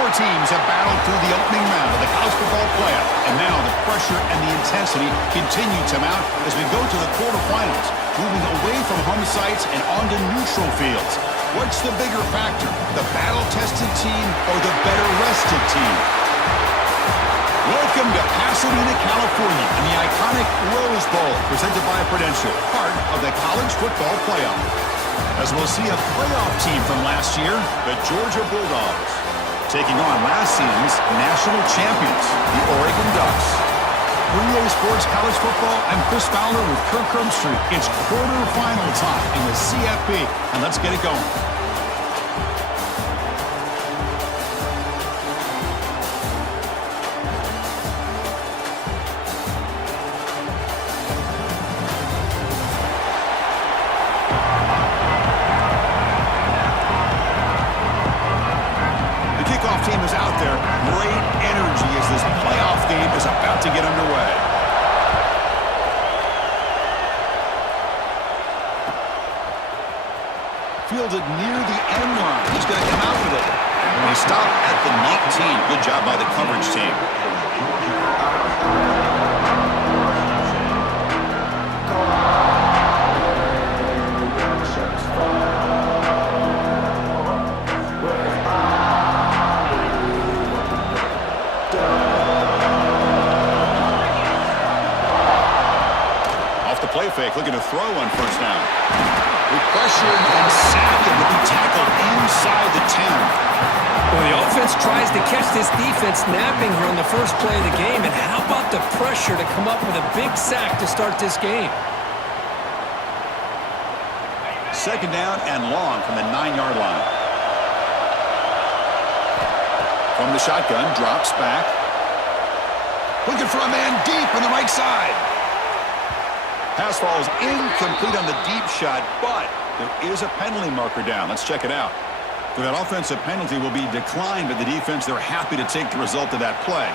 Four teams have battled through the opening round of the college football playoff, and now the pressure and the intensity continue to mount as we go to the quarterfinals, moving away from home sites and onto neutral fields. What's the bigger factor, the battle-tested team or the better-rested team? Welcome to Pasadena, California, in the iconic Rose Bowl, presented by Prudential, part of the college football playoff. As we'll see a playoff team from last year, the Georgia Bulldogs, taking on last season's national champions, the Oregon Ducks. For EA Sports College Football, I'm Chris Fowler with Kirk Herbstreit. It's quarterfinal time in the CFP, and let's get it going. Team is out there. Great energy as this playoff game is about to get underway. Fielded near the end line. He's going to come out with it. And they stop at the 19. Good job by the coverage team. Play fake, looking to throw on first down. With pressure and sacked and will be tackled inside the 10. Well, the offense tries to catch this defense napping here on the first play of the game. And how about the pressure to come up with a big sack to start this game? Second down and long from the 9-yard line. From the shotgun, drops back. Looking for a man deep on the right side. Pass falls incomplete on the deep shot, but there is a penalty marker down. Let's check it out. So that offensive penalty will be declined by the defense. They're happy to take the result of that play.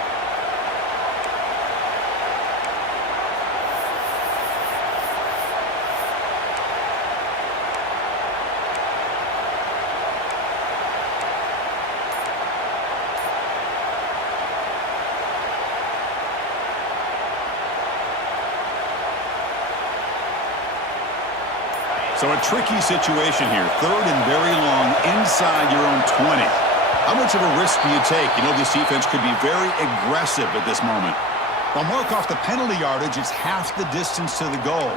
So a tricky situation here. Third and very long inside your own 20. How much of a risk do you take? You know this defense could be very aggressive at this moment. They'll mark off the penalty yardage. It's half the distance to the goal.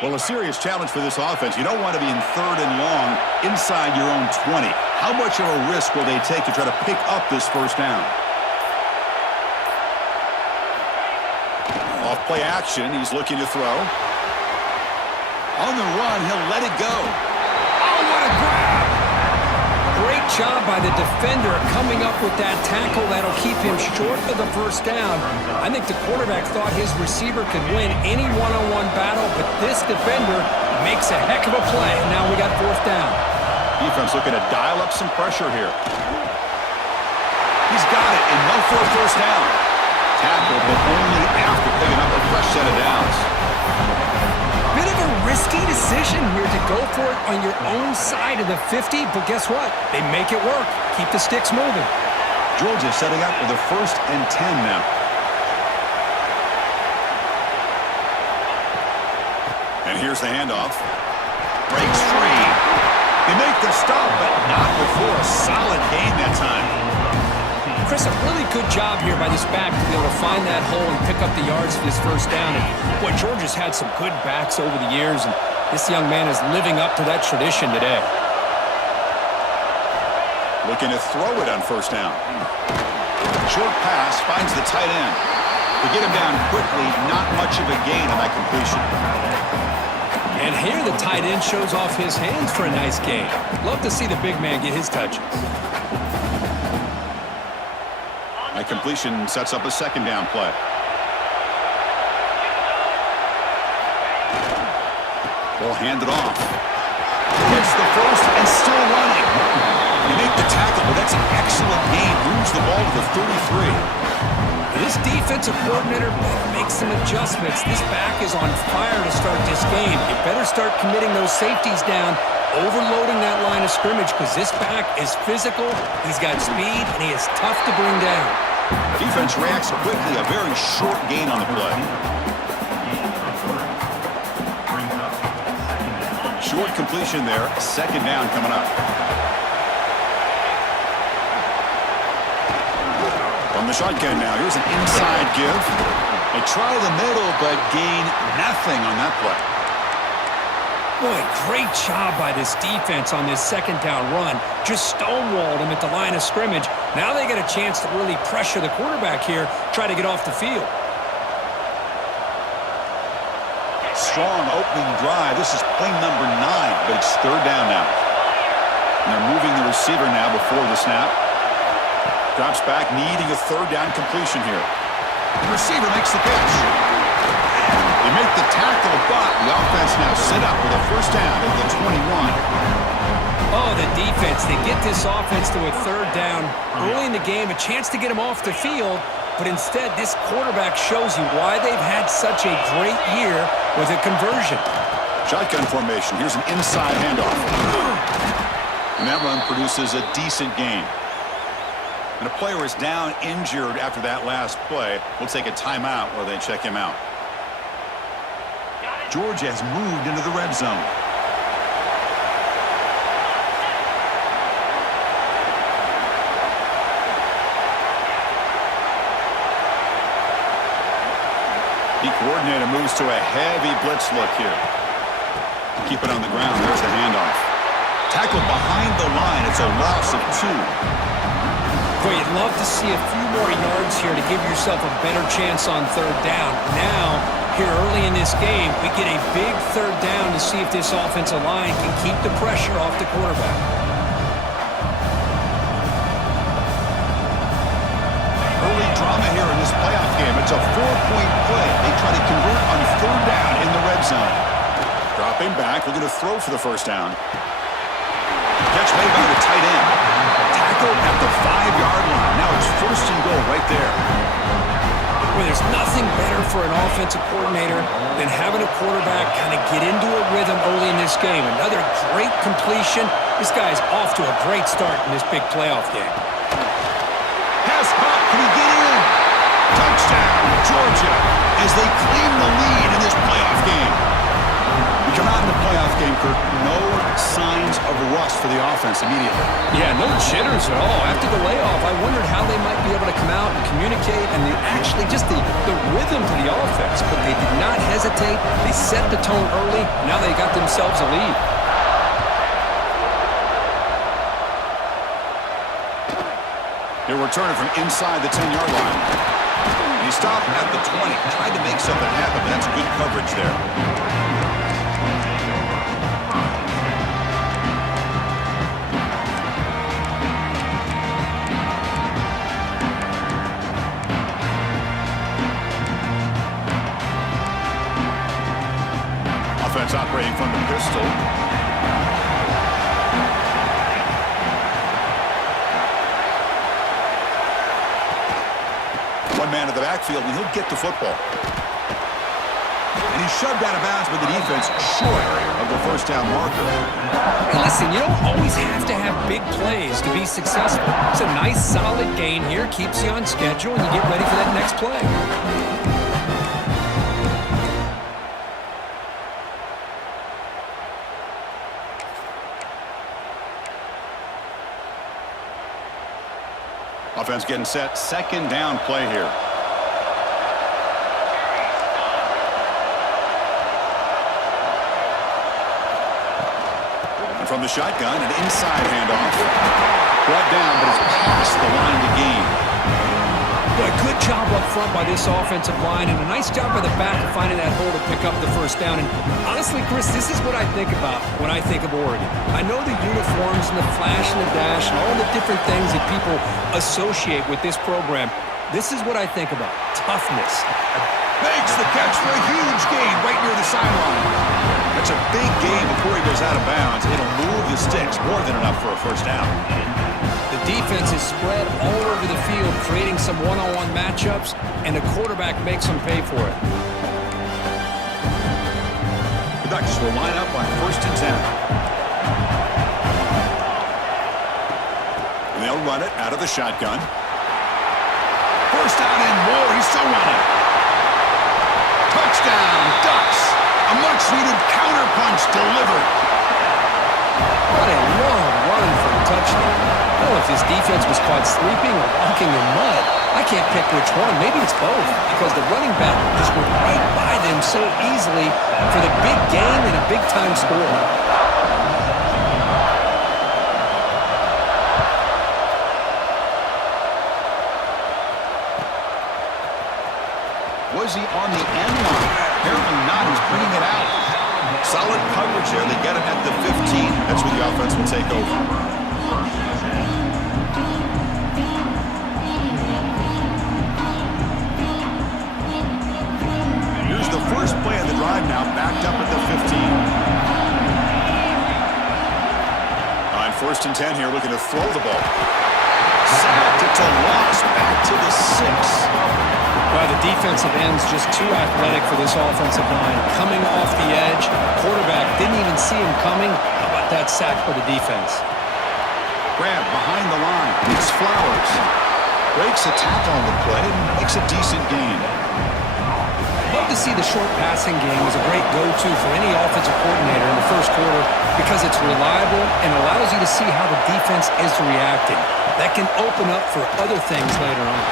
Well, a serious challenge for this offense. You don't want to be in third and long inside your own 20. How much of a risk will they take to try to pick up this first down? Off play action. He's looking to throw. On the run, he'll let it go. Oh, what a grab! Great job by the defender coming up with that tackle that'll keep him short of the first down. I think the quarterback thought his receiver could win any one-on-one battle, but this defender makes a heck of a play. Now we got fourth down. Defense looking to dial up some pressure here. He's got it, and no for a first down. Tackle, but only after picking up a fresh set of downs. Bit of a risky decision here to go for it on your own side of the 50, but guess what? They make it work. Keep the sticks moving. Georgia setting up with a 1st and 10 now. And here's the handoff. Breaks free. They make the stop, but not before a solid gain that time. Chris, a really good job here by this back to be able to find that hole and pick up the yards for this first down. And boy, Georgia's had some good backs over the years, and this young man is living up to that tradition today. Looking to throw it on first down. Short pass finds the tight end. To get him down quickly, not much of a gain on that completion. And here the tight end shows off his hands for a nice gain. Love to see the big man get his touches. That completion sets up a second down play. Will hand it off. Gets the first and still running. make the tackle, but that's an excellent gain. Moves the ball to the 33. This defensive coordinator better make some adjustments. This back is on fire to start this game. You better start committing those safeties down, overloading that line of scrimmage, because this back is physical, he's got speed, and he is tough to bring down. Defense reacts quickly. A very short gain on the play. Short completion there. Second down coming up. From the shotgun now. Here's an inside give. They try the middle, but gain nothing on that play. Boy, great job by this defense on this second down run. Just stonewalled him at the line of scrimmage. Now they get a chance to really pressure the quarterback here, try to get off the field. Strong opening drive. This is play number 9, but it's third down now. And they're moving the receiver now before the snap. Drops back, needing a third down completion here. The receiver makes the pitch. They make the tackle, but the offense now set up with a first down at the 21. Oh, the defense. They get this offense to a third down early in the game, a chance to get them off the field, but instead this quarterback shows you why they've had such a great year with a conversion. Shotgun formation. Here's an inside handoff. And that run produces a decent gain. And a player is down injured after that last play. We'll take a timeout while they check him out. Georgia has moved into the red zone. The coordinator moves to a heavy blitz look here. Keep it on the ground. There's the handoff. Tackled behind the line. It's a loss of 2. Boy, you'd love to see a few more yards here to give yourself a better chance on third down. Now, here early in this game, we get a big third down to see if this offensive line can keep the pressure off the quarterback. Early drama here in this playoff game. It's a 4-point play. They try to convert on third down in the red zone. Dropping back, looking to throw for the first down. Catch made by the tight end. Tackle at the 5-yard line. Now it's first and goal right there. Well, there's nothing better for an offensive coordinator than having a quarterback kind of get into a rhythm early in this game. Another great completion. This guy's off to a great start in this big playoff game. Pass caught. Can he get in? Touchdown, Georgia, as they claim the lead in this playoff game. We come out in the playoff game, Kirk. No signs of rust for the offense immediately. Yeah, no jitters at all. After the layoff, I wondered how they might be able to come out and communicate and actually just the rhythm to the offense. But they did not hesitate. They set the tone early. Now they got themselves a lead. He'll return it from inside the 10-yard line. He stopped at the 20. Tried to make something happen, but that's good coverage there. Offense operating from the pistol. One man in the backfield, and he'll get the football. And he's shoved out of bounds by the defense short of the first down marker. Hey, listen, you don't always have to have big plays to be successful. It's a nice, solid gain here. Keeps you on schedule, and you get ready for that next play. Offense getting set. Second down play here. And from the shotgun, an inside handoff. Brought down, but it's past the line of the game. Boy, good job up front by this offensive line, and a nice job by the back of finding that hole to pick up the first down. And honestly, Chris, this is what I think about when I think of Oregon. I know the uniforms and the flash and the dash and all the different things that people associate with this program. This is what I think about: toughness. Makes the catch for a huge gain right near the sideline. That's a big gain before he goes out of bounds. It'll move the sticks more than enough for a first down. defense is spread all over the field, creating some one-on-one matchups, and the quarterback makes them pay for it. The Ducks will line up on 1st and 10. And they'll run it out of the shotgun. 1st down and more. He's still running. Touchdown, Ducks. A much-needed counterpunch delivered. What a long run for a touchdown. I don't know if his defense was caught sleeping or walking in mud. I can't pick which one. Maybe it's both, because the running back just went right by them so easily for the big gain and a big-time score. Was he on the end line? Apparently not. He's bringing it out. Solid coverage there. They get it at the 15. That's where the offense will take over. Here's the first play of the drive now, backed up at the 15. On 1st and 10 here, looking to throw the ball. Sacked. It's a loss. Back to the 6. Well, the defensive end's just too athletic for this offensive line. Coming off the edge, quarterback didn't even see him coming. How about that sack for the defense? Grab behind the line. It's Flowers. Breaks a tackle on the play and makes a decent gain. Love to see the short passing game as a great go-to for any offensive coordinator in the first quarter because it's reliable and allows you to see how the defense is reacting. That can open up for other things later on.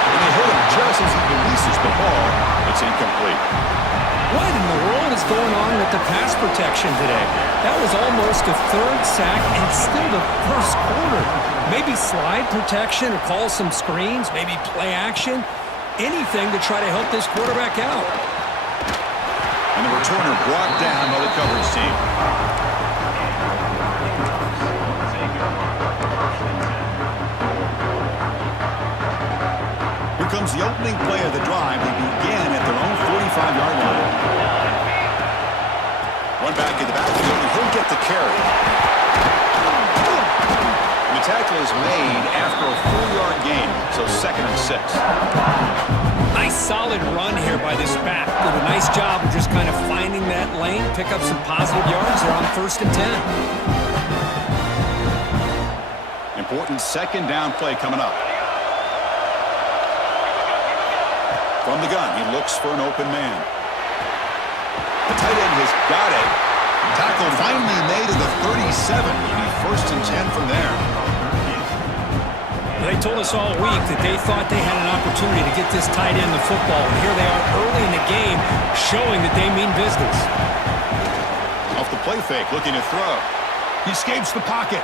And they hit him just as he releases the ball. It's incomplete. What in the world is going on with the pass protection today? That was almost a 3rd sack and still the first quarter. Maybe slide protection or call some screens, maybe play action. Anything to try to help this quarterback out. And the returner brought down by the coverage team. Here comes the opening play of the drive. They begin at their own 45-yard line. One back in the backfield, and he'll get the carry. And the tackle is made after a 4-yard gain, so 2nd and 6. Nice solid run here by this back. Did a nice job of just kind of finding that lane, pick up some positive yards. They're on 1st and 10. Important 2nd down play coming up. From the gun, he looks for an open man. The tight end has got it. Tackle finally made to the 37. It'll be 1st and 10 from there. They told us all week that they thought they had an opportunity to get this tight end the football, and here they are early in the game showing that they mean business. Off the play fake, looking to throw. He escapes the pocket.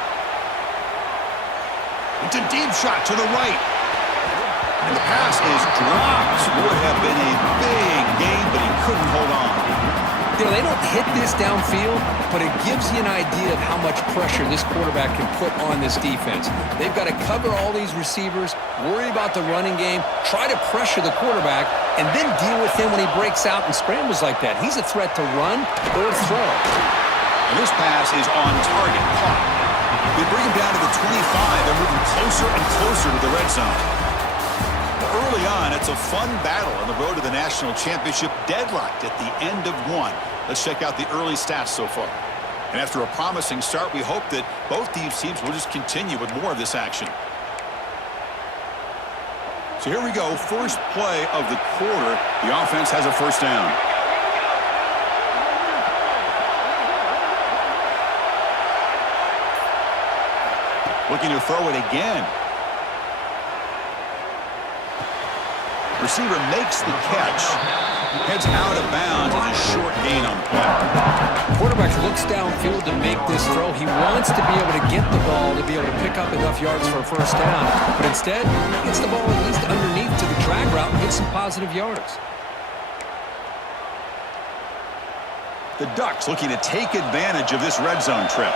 It's a deep shot to the right. And the pass is dropped. Would have been a big gain, but he couldn't hold on. You know, they don't hit this downfield, but it gives you an idea of how much pressure this quarterback can put on this defense. They've got to cover all these receivers, worry about the running game, try to pressure the quarterback, and then deal with him when he breaks out and scrambles like that. He's a threat to run or throw. And this pass is on target. Caught. They bring him down to the 25. They're moving closer and closer to the red zone. Early on, it's a fun battle on the road to the national championship, deadlocked at the end of 1. Let's check out the early stats so far. And after a promising start, we hope that both these teams will just continue with more of this action. So here we go, first play of the quarter. The offense has a 1st down. Looking to throw it again. Receiver makes the catch. Heads out of bounds. It's a short gain on the play. Quarterback looks downfield to make this throw. He wants to be able to get the ball to be able to pick up enough yards for a 1st down. But instead, he gets the ball at least underneath to the drag route and gets some positive yards. The Ducks looking to take advantage of this red zone trip.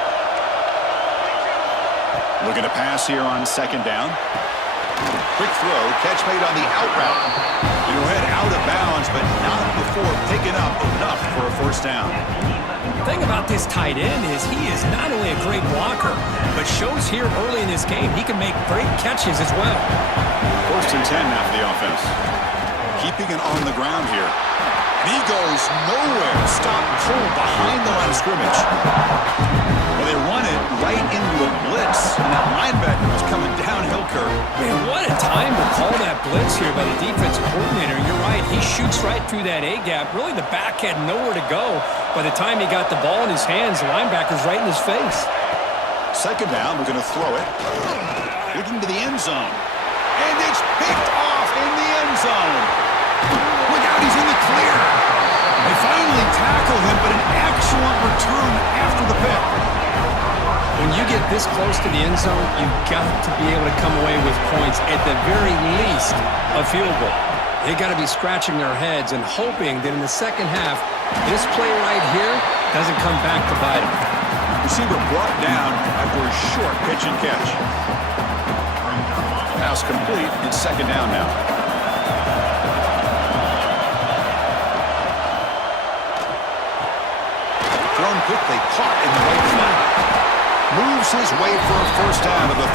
Looking to pass here on 2nd down. Quick throw, catch made on the out route. He'll head out of bounds, but not before picking up enough for a 1st down. The thing about this tight end is he is not only a great blocker, but shows here early in this game he can make great catches as well. 1st and 10 now for the offense. Keeping it on the ground here. And he goes nowhere. Stop cold behind the line of scrimmage. Well, they run it right into a blitz, and that linebacker was coming downhill, Kirk. Man, what a time to call that blitz here by the defensive coordinator. You're right. He shoots right through that A-gap. Really, the back had nowhere to go. By the time he got the ball in his hands, the linebacker's right in his face. 2nd down, we're going to throw it. Looking to the end zone. And it's picked off in the end zone. Look out, he's in the clear. They finally tackle him, but an excellent return after the pick. When you get this close to the end zone, you've got to be able to come away with points, at the very least, a field goal. They got to be scratching their heads and hoping that in the second half, this play right here doesn't come back to bite them. Receiver brought down after a short pitch and catch. Pass complete. It's 2nd down now. Thrown quickly, caught in the right flat. Moves his way for a 1st down to the 35.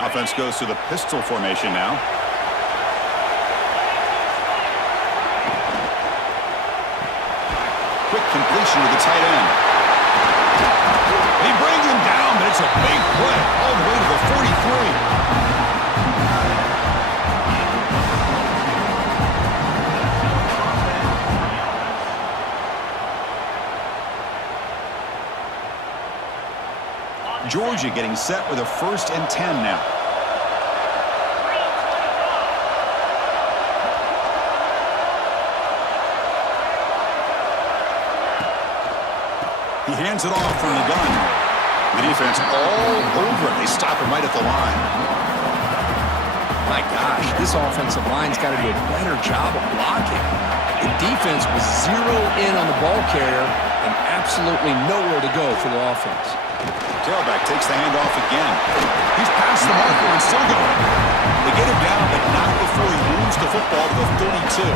Offense goes to the pistol formation now. Quick completion to the tight end. He brings him down, but it's a big play all the way to the 43. Georgia getting set with a 1st and 10 now. He hands it off from the gun. The defense all over it. They stop him right at the line. My gosh, this offensive line's got to do a better job of blocking. The defense was zeroed in on the ball carrier and absolutely nowhere to go for the offense. Tailback takes the handoff again. He's past the marker and still going. They get him down, but not before he moves the football to the 32.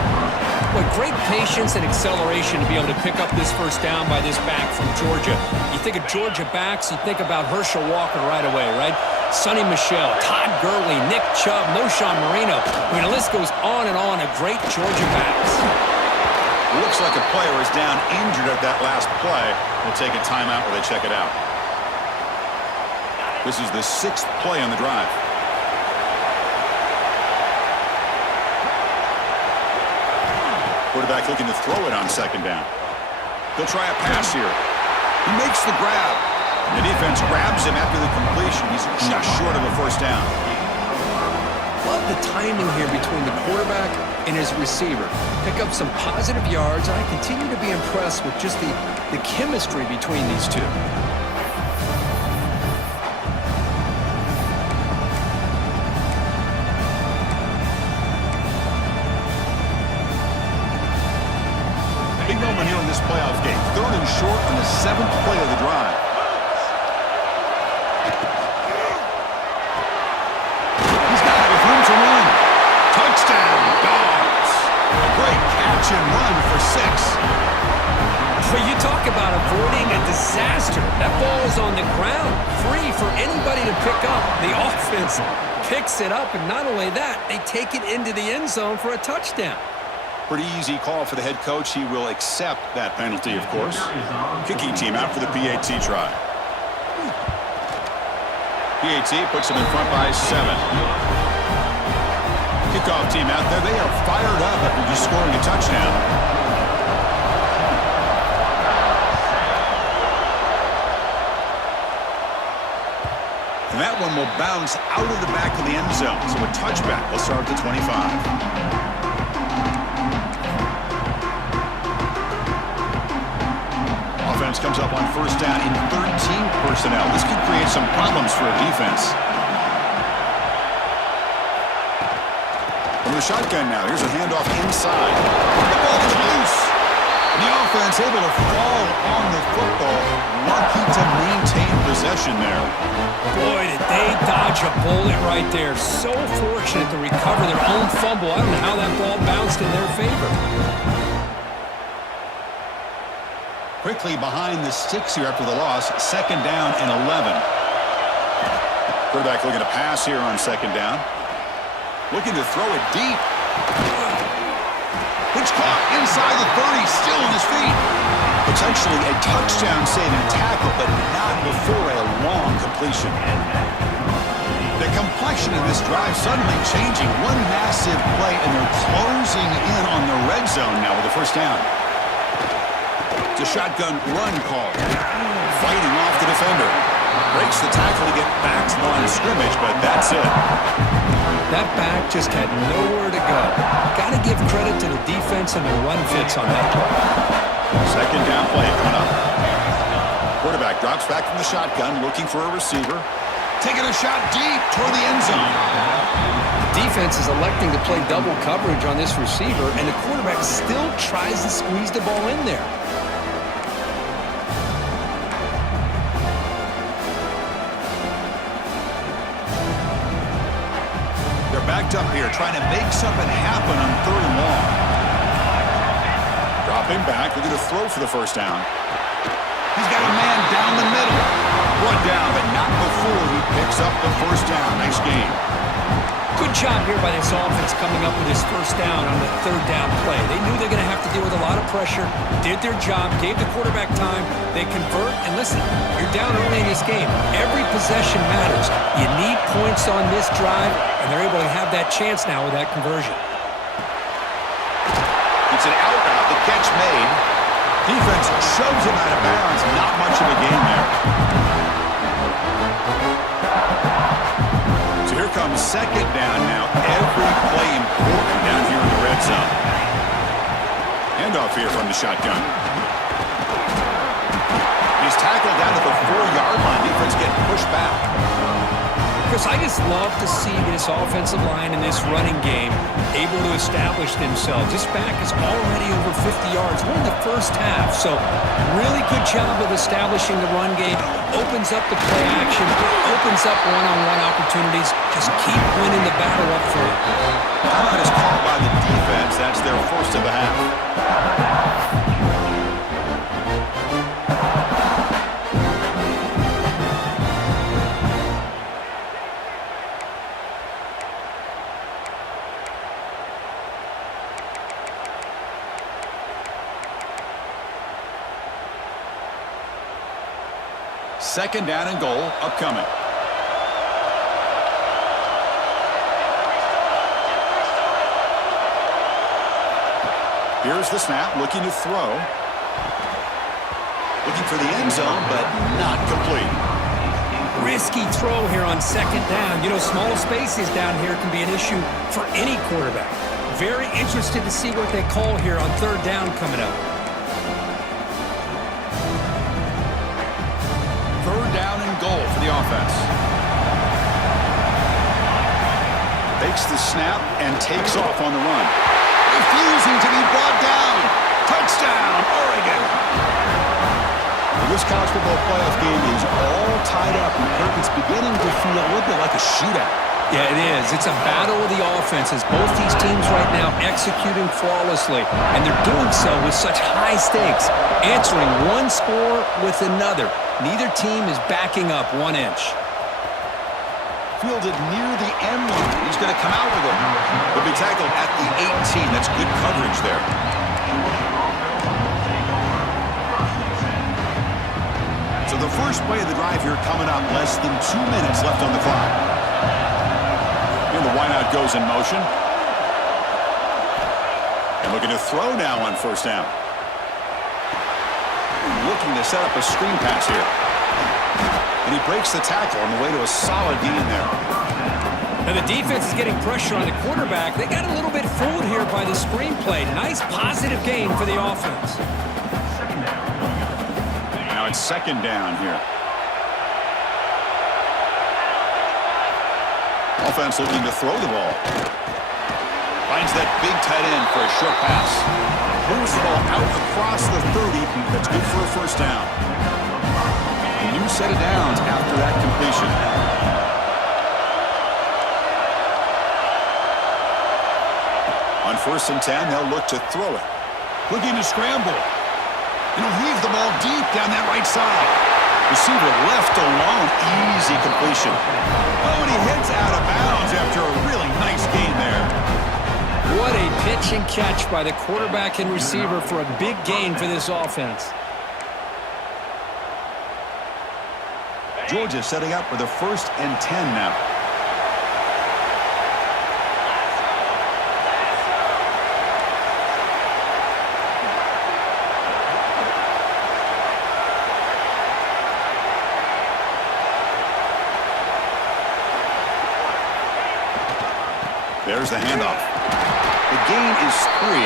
Boy, great patience and acceleration to be able to pick up this 1st down by this back from Georgia. You think of Georgia backs, you think about Herschel Walker right away, right? Sonny Michel, Todd Gurley, Nick Chubb, Noshawn Marino. I mean, the list goes on and on of great Georgia backs. It looks like a player is down injured at that last play. We'll take a timeout while they check it out. This is the 6th play on the drive. Quarterback looking to throw it on 2nd down. They'll try a pass here. He makes the grab. The defense grabs him after the completion. He's just short of a 1st down. Love the timing here between the quarterback and his receiver. Pick up some positive yards, and I continue to be impressed with just the chemistry between these two. Big moment here in this playoff game. 3rd and short on the 7th play of the drive. He's got it with room to run. Touchdown, Dogs. A great catch and run for 6. But you talk about avoiding a disaster. That ball is on the ground, free for anybody to pick up. The offense picks it up, and not only that, they take it into the end zone for a touchdown. Pretty easy call for the head coach. He will accept that penalty, of course. Kicking team out for the PAT try. PAT puts him in front by 7. Kickoff team out there. They are fired up after just scoring a touchdown. And that one will bounce out of the back of the end zone. So a touchback will start at the 25. Offense comes up on 1st down in 13 personnel. This could create some problems for a defense. From the shotgun now, here's a handoff inside. The ball is loose. The offense able to fall on the football, lucky to maintain possession. possession there. Boy, did they dodge a bullet right there. So fortunate to recover their own fumble. I don't know how that ball bounced in their favor. Quickly behind the sticks here after the loss. 2nd down and 11. Quarterback looking to pass here on 2nd down. Looking to throw it deep. It's caught inside the 30, still on his feet. Potentially a touchdown-saving tackle, but not before a long completion. The complexion of this drive suddenly changing. One massive play, and they're closing in on the red zone now with the 1st down. It's a shotgun run call. Fighting off the defender. Breaks the tackle to get back to the line of scrimmage, but that's it. That back just had nowhere to go. Got to give credit to the defense and their run fits on that play. 2nd down play coming up. Quarterback drops back from the shotgun, looking for a receiver. Taking a shot deep toward the end zone. The defense is electing to play double coverage on this receiver, and the quarterback still tries to squeeze the ball in there. Backed up here, trying to make something happen on 3rd and long. Dropping back, looking to throw for the 1st down. He's got a man down the middle. Brought down, but not before he picks up the 1st down. Nice game. Good job here by this offense coming up with his 1st down on the 3rd down play. They knew they're going to have to deal with a lot of pressure, did their job, gave the quarterback time, they convert, and listen, you're down early in this game. Every possession matters. You need points on this drive, and they're able to have that chance now with that conversion. It's an out route, the catch made. Defense shoves him out of bounds. Not much of a game there. So here comes 2nd down now. Every play important down here in the red zone. Handoff here from the shotgun. He's tackled down at the 4-yard line. Defense getting pushed back. Chris, I just love to see this offensive line in this running game able to establish themselves. This back is already over 50 yards. We're in the 1st half, so really good job of establishing the run game. Opens up the play action, opens up one-on-one opportunities. Just keep winning the battle up front. Timeout is called by the defense. That's their 1st of the half. Second down and goal upcoming. Here's the snap, looking to throw. Looking for the end zone, but not complete. Risky throw here on 2nd down. You know, small spaces down here can be an issue for any quarterback. Very interested to see what they call here on 3rd down coming up. 3rd down and goal for the offense. Takes the snap and takes off on the run. Refusing to be brought down. Touchdown, Oregon. This college football playoff game is all tied up, and it's beginning to feel a little bit like a shootout. Yeah, it is. It's a battle of the offenses. Both these teams right now executing flawlessly, and they're doing so with such high stakes, answering one score with another. Neither team is backing up 1 inch. Fielded near the end line. He's going to come out with it. He'll be tackled at the 18. That's good coverage there. So the first play of the drive here coming up. Less than 2 minutes left on the clock. And the wideout goes in motion. And looking to throw now on 1st down. Looking to set up a screen pass here. And he breaks the tackle on the way to a solid gain there. Now the defense is getting pressure on the quarterback. They got a little bit fooled here by the screenplay. Nice positive gain for the offense. Now it's 2nd down here. Offense looking to throw the ball. Finds that big tight end for a short pass. Moves the ball out across the 30. That's good for a 1st down. He knew set of downs after that completion. On 1st and 10, they'll look to throw it. Looking to scramble. And he'll heave the ball deep down that right side. Receiver left alone. Easy completion. Oh, and he heads out of bounds after a really nice gain there. What a pitch and catch by the quarterback and receiver for a big gain for this offense. Georgia setting up for the 1st and 10 now. There's the handoff. The gain is 3.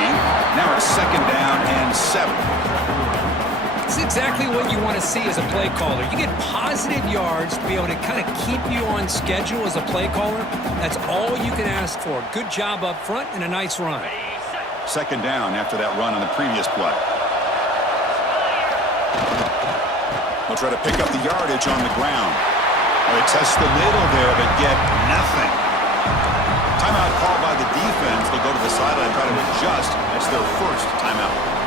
Now it's 2nd down and 7. It's exactly what you want to see as a play caller. You get positive yards to be able to kind of keep you on schedule as a play caller. That's all you can ask for. Good job up front and a nice run. 2nd down after that run on the previous play. They'll try to pick up the yardage on the ground. They test the middle there, but get nothing. Timeout called by the defense. They'll go to the sideline and try to adjust. It's their 1st timeout.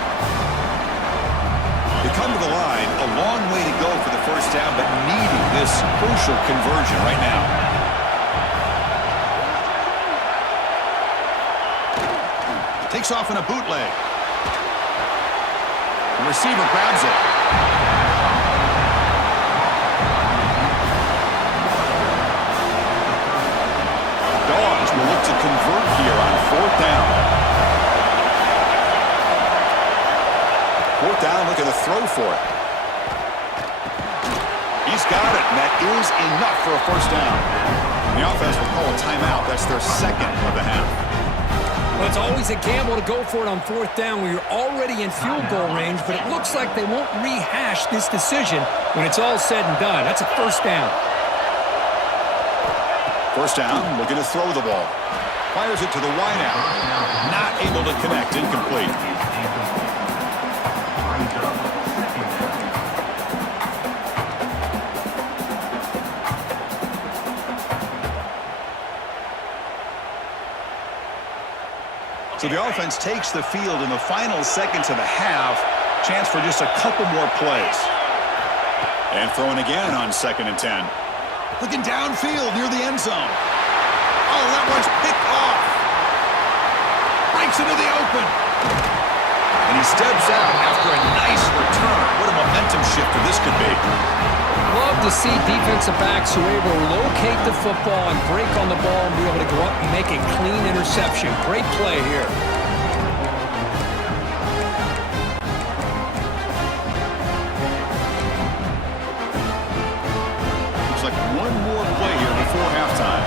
They come to the line, a long way to go for the 1st down, but needing this crucial conversion right now. Takes off in a bootleg. The receiver grabs it. Dogs will look to convert here on 4th down. 4th down, looking to throw for it. He's got it, and that is enough for a 1st down. The offense will call a timeout. That's their 2nd of the half. Well, it's always a gamble to go for it on 4th down where you're already in field goal range, but it looks like they won't rehash this decision when it's all said and done. That's a 1st down. 1st down, looking to throw the ball. Fires it to the wideout. Not able to connect, incomplete. So the offense takes the field in the final seconds of the half. Chance for just a couple more plays. And throwing again on 2nd and 10. Looking downfield near the end zone. Oh, that one's picked off. Breaks into the open. And he steps out after a nice return. What a momentum shifter this could be. Love to see defensive backs who are able to locate the football and break on the ball and be able to go up and make a clean interception. Great play here. Looks like one more play here before halftime.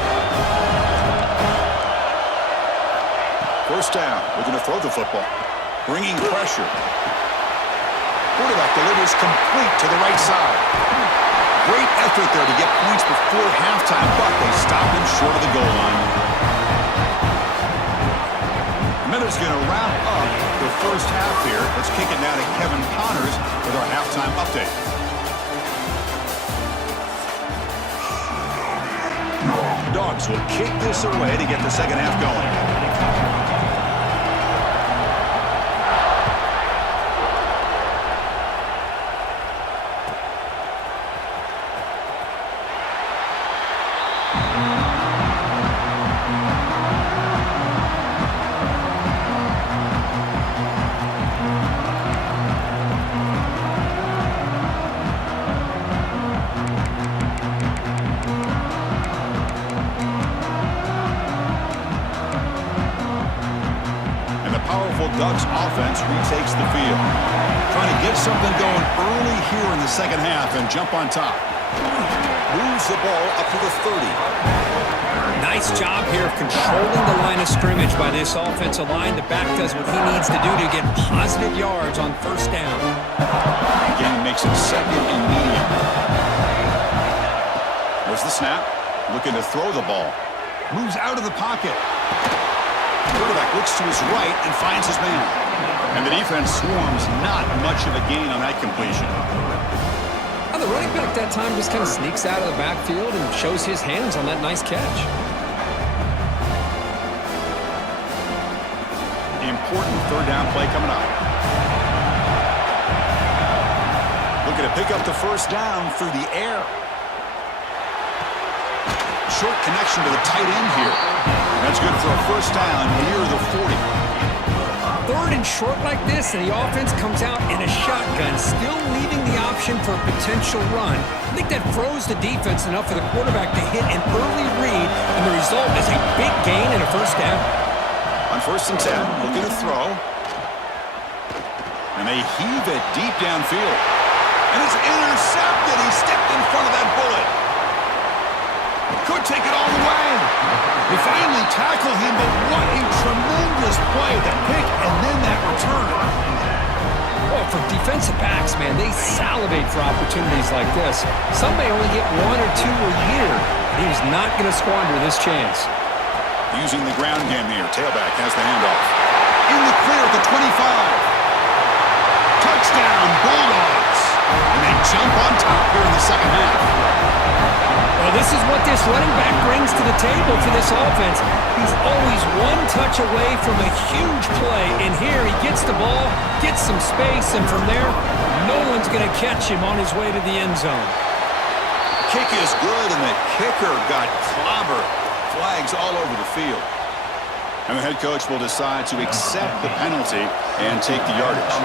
1st down. Looking to throw the football. Bringing pressure. Quarterback delivers complete to the right side. Great effort there to get points before halftime, but they stop him short of the goal line. Miller's going to wrap up the 1st half here. Let's kick it now to Kevin Connors with our halftime update. Dogs will kick this away to get the 2nd half going. Ducks offense retakes the field. Trying to get something going early here in the 2nd half and jump on top. Moves the ball up to the 30. Nice job here of controlling the line of scrimmage by this offensive line. The back does what he needs to do to get positive yards on 1st down. Again, makes it 2nd and medium. There's the snap. Looking to throw the ball. Moves out of the pocket. Quarterback looks to his right and finds his man. And the defense swarms. Not much of a gain on that completion. The running back that time just kind of sneaks out of the backfield and shows his hands on that nice catch. Important third down play coming up. Looking to pick up the first down through the air. Short connection to the tight end here. That's good for a first down near the 40. Third and short like this, and the offense comes out in a shotgun, still leaving the option for a potential run. I think that froze the defense enough for the quarterback to hit an early read, and the result is a big gain and a first down. On 1st and 10, looking to throw. And they heave it deep downfield. And it's intercepted. He stepped in front of that bullet. Could take it all the way. They finally tackle him, but what a tremendous play. The pick and then that return. Well, for defensive backs, man, they salivate for opportunities like this. Some may only get 1 or 2 a year. And he was not going to squander this chance. Using the ground game here. Tailback has the handoff. In the clear at the 25. Touchdown, Bulldogs. And they jump on top here in the second half. Well, this is what this running back brings to the table for this offense. He's always one touch away from a huge play. And here he gets the ball, gets some space, and from there, no one's going to catch him on his way to the end zone. Kick is good, and the kicker got clobbered. Flags all over the field. And the head coach will decide to accept the penalty and take the yardage.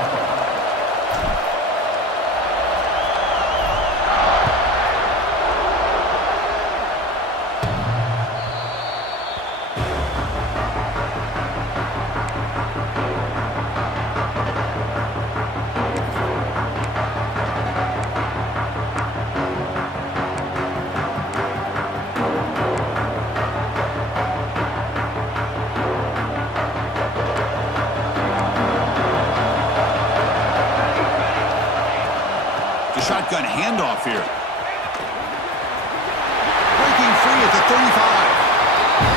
Shotgun handoff here. Breaking free at the 35.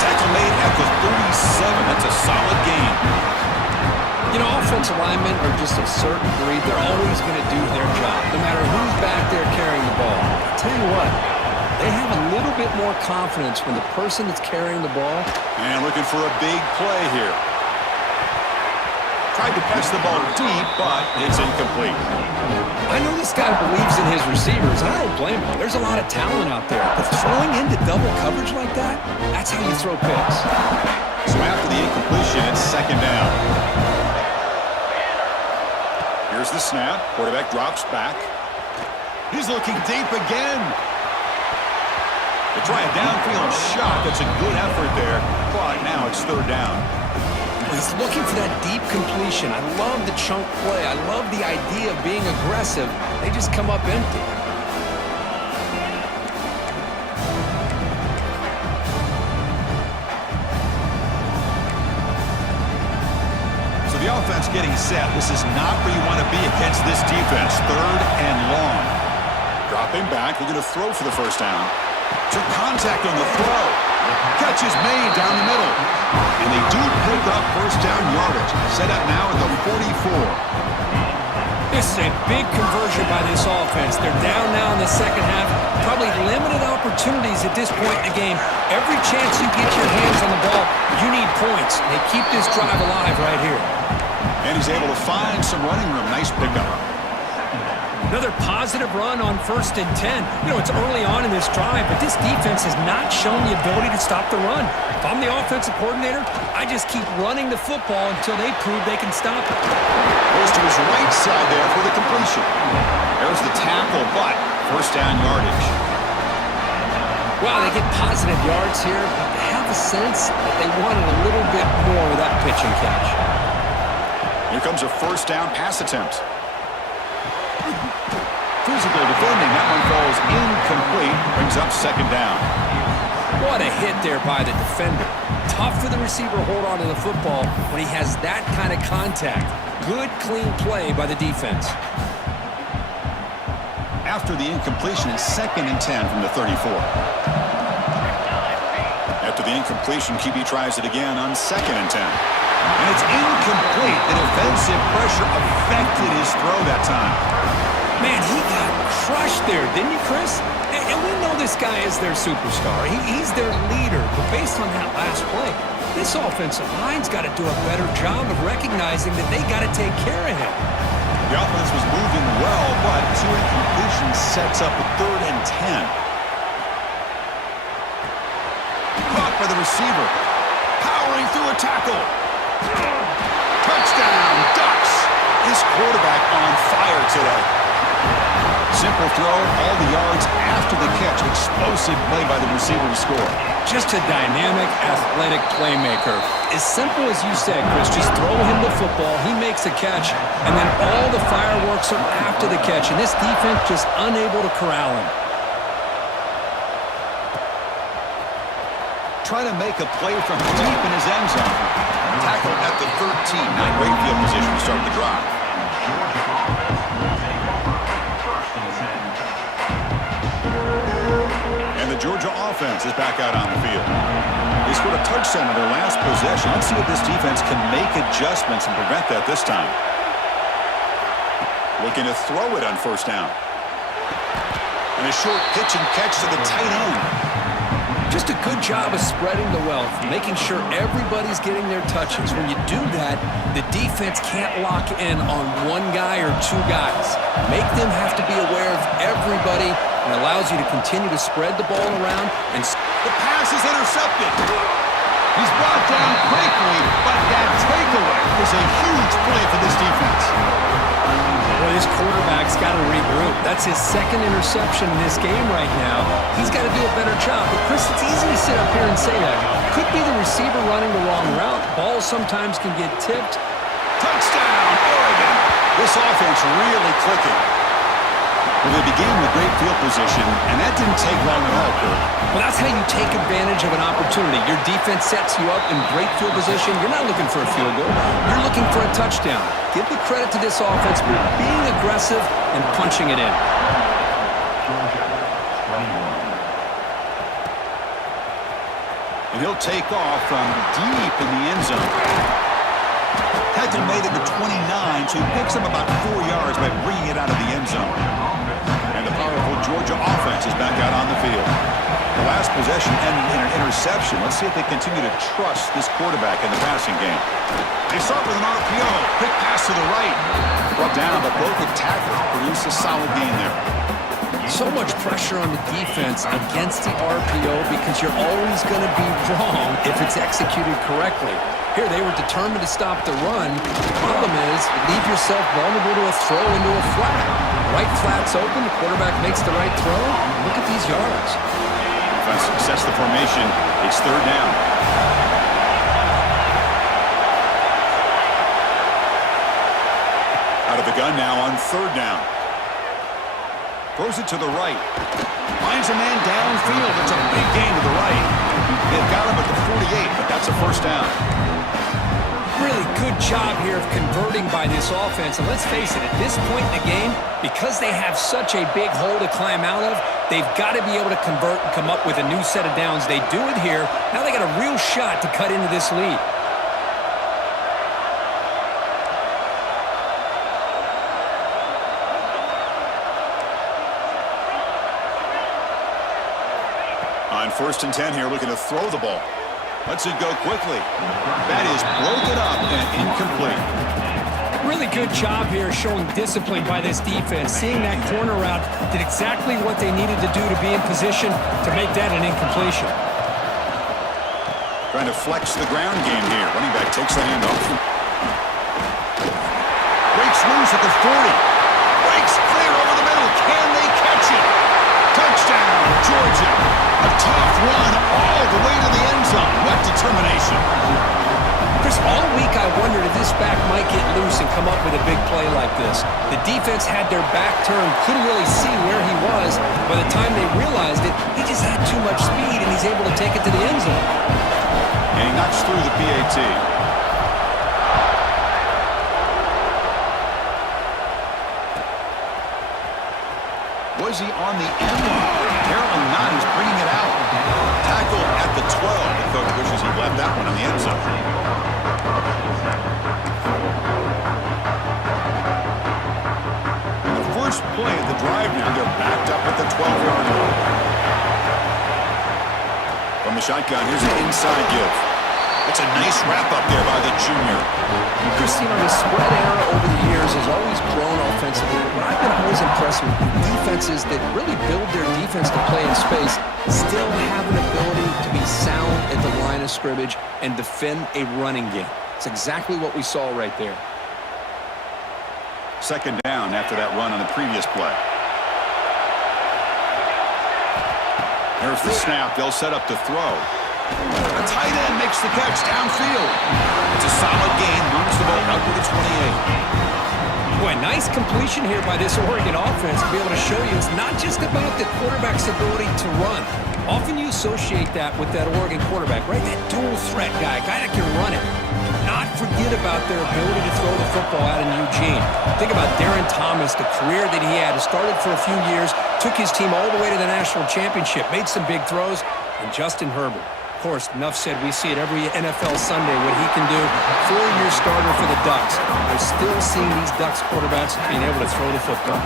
Tackle made at the 37. That's a solid gain. You know, offensive linemen are just a certain breed. They're always going to do their job, no matter who's back there carrying the ball. I'll tell you what, they have a little bit more confidence when the person that's carrying the ball. And looking for a big play here. Tried to press the ball deep, but it's incomplete. I know this guy believes in his receivers. I don't blame him. There's a lot of talent out there. But throwing into double coverage like that, that's how you throw picks. So after the incompletion, it's second down. Here's the snap. Quarterback drops back. He's looking deep again. They try a downfield shot. That's a good effort there. But now it's third down. He's looking for that deep completion. I love the chunk play. I love the idea of being aggressive. They just come up empty. So the offense getting set. This is not where you want to be against this defense. Third and long. Dropping back. They're going to throw for the first down. Took contact on the throw. Catch is made down the middle. And they do pick up first down yardage. Set up now at the 44. This is a big conversion by this offense. They're down now in the second half. Probably limited opportunities at this point in the game. Every chance you get your hands on the ball, you need points. They keep this drive alive right here. And he's able to find some running room. Nice pickup. Another positive run on 1st and 10. You know, it's early on in this drive, but this defense has not shown the ability to stop the run. If I'm the offensive coordinator, I just keep running the football until they prove they can stop it. Goes to his right side there for the completion. There's the tackle, but first down yardage. Wow, they get positive yards here, but I have a sense that they wanted a little bit more with that pitch and catch. Here comes a first down pass attempt. Physical defending. That one falls incomplete. Brings up second down. What a hit there by the defender. Tough for the receiver to hold on to the football when he has that kind of contact. Good, clean play by the defense. After the incompletion, it's 2nd and 10 from the 34. After the incompletion, QB tries it again on 2nd and 10. And it's incomplete. The defensive pressure affected his throw that time. Man, he got crushed there, didn't you, Chris? And we know this guy is their superstar. He's their leader. But based on that last play, this offensive line's got to do a better job of recognizing that they got to take care of him. The offense was moving well, but two incompletions sets up a 3rd and 10. Caught by the receiver. Powering through a tackle. Touchdown, Ducks. This quarterback on fire today. Simple throw, all the yards after the catch. Explosive play by the receiver to score. Just a dynamic, athletic playmaker. As simple as you said, Chris, just throw him the football, he makes a catch, and then all the fireworks are after the catch, and this defense just unable to corral him. Trying to make a play from deep in his end zone. Tackle at the 13. Not great field position to start the drive. And the Georgia offense is back out on the field. They scored a touchdown on their last possession. Let's see if this defense can make adjustments and prevent that this time. Looking to throw it on 1st down. And a short pitch and catch to the tight end. Just a good job of spreading the wealth, making sure everybody's getting their touches. When you do that, the defense can't lock in on one guy or two guys. Make them have to be aware of everybody, and allows you to continue to spread the ball around. And the pass is intercepted. He's brought down quickly, but that takeaway is a huge play for this defense. Boy, this quarterback's got to regroup. That's his 2nd interception in this game right now. He's got to do a better job. But, Chris, it's easy to sit up here and say that. Could be the receiver running the wrong route. Balls sometimes can get tipped. Touchdown, Oregon. This offense really clicking. Well, they began with great field position, and that didn't take long at all, Kurt. Well, that's how you take advantage of an opportunity. Your defense sets you up in great field position. You're not looking for a field goal. You're looking for a touchdown. Give the credit to this offense for being aggressive and punching it in. And he'll take off from deep in the end zone. Tackle made at the 29, so he picks up about 4 yards by bringing it out of the end zone. And the powerful Georgia offense is back out on the field. The last possession ended in an interception. Let's see if they continue to trust this quarterback in the passing game. They start with an RPO. Quick pass to the right. Brought down, but both the tackles produce a solid gain there. So much pressure on the defense against the RPO because you're always going to be wrong if it's executed correctly. Here, they were determined to stop the run. The problem is, leave yourself vulnerable to a throw into a flat. Right flat's open, the quarterback makes the right throw. Look at these yards. Defense sets the formation. It's 3rd down. Out of the gun now on 3rd down. Throws it to the right. Finds a man downfield. It's a big gain to the right. They've got him at the 48, but that's a 1st down. Really good job here of converting by this offense. And let's face it, at this point in the game, because they have such a big hole to climb out of, they've got to be able to convert and come up with a new set of downs. They do it here. Now they got a real shot to cut into this lead. On 1st and 10 here, looking to throw the ball. Lets it go quickly. That is broken up and incomplete. Really good job here showing discipline by this defense. Seeing that corner route did exactly what they needed to do to be in position to make that an incompletion. Trying to flex the ground game here. Running back takes the handoff. Breaks loose at the 40. Breaks clear over the middle. Can they catch it? Touchdown, Georgia. A tough run all the way to the end zone. What determination. Chris, all week I wondered if this back might get loose and come up with a big play like this. The defense had their back turned, couldn't really see where he was. By the time they realized it, he just had too much speed, and he's able to take it to the end zone. And he knocks through the PAT. Was he on the end line? Apparently not. He's bringing it out. Tackle at the 12. The coach wishes he left that one on the end zone. The first play of the drive now. They're backed up at the 12-yard line. From the shotgun, here's an inside give. That's a nice wrap-up there by the junior. Christine, the spread era over the years has always grown offensively, but I've been always impressed with defenses that really build their defense to play in space, still have an ability to be sound at the line of scrimmage and defend a running game. It's exactly what we saw right there. Second down after that run on the previous play. Here's the snap. They'll set up to throw. A tight end makes the catch downfield. It's a solid gain. Moves the ball out to the 28. Boy, nice completion here by this Oregon offense to be able to show you it's not just about the quarterback's ability to run. Often you associate that with that Oregon quarterback, right? That dual threat guy that can run it. Not forget about their ability to throw the football out in Eugene. Think about Darren Thomas, the career that he had. Started for a few years, took his team all the way to the national championship, made some big throws, and Justin Herbert. Of course, enough said, we see it every NFL Sunday what he can do. 4-year starter for the Ducks. We're still seeing these Ducks quarterbacks being able to throw the football.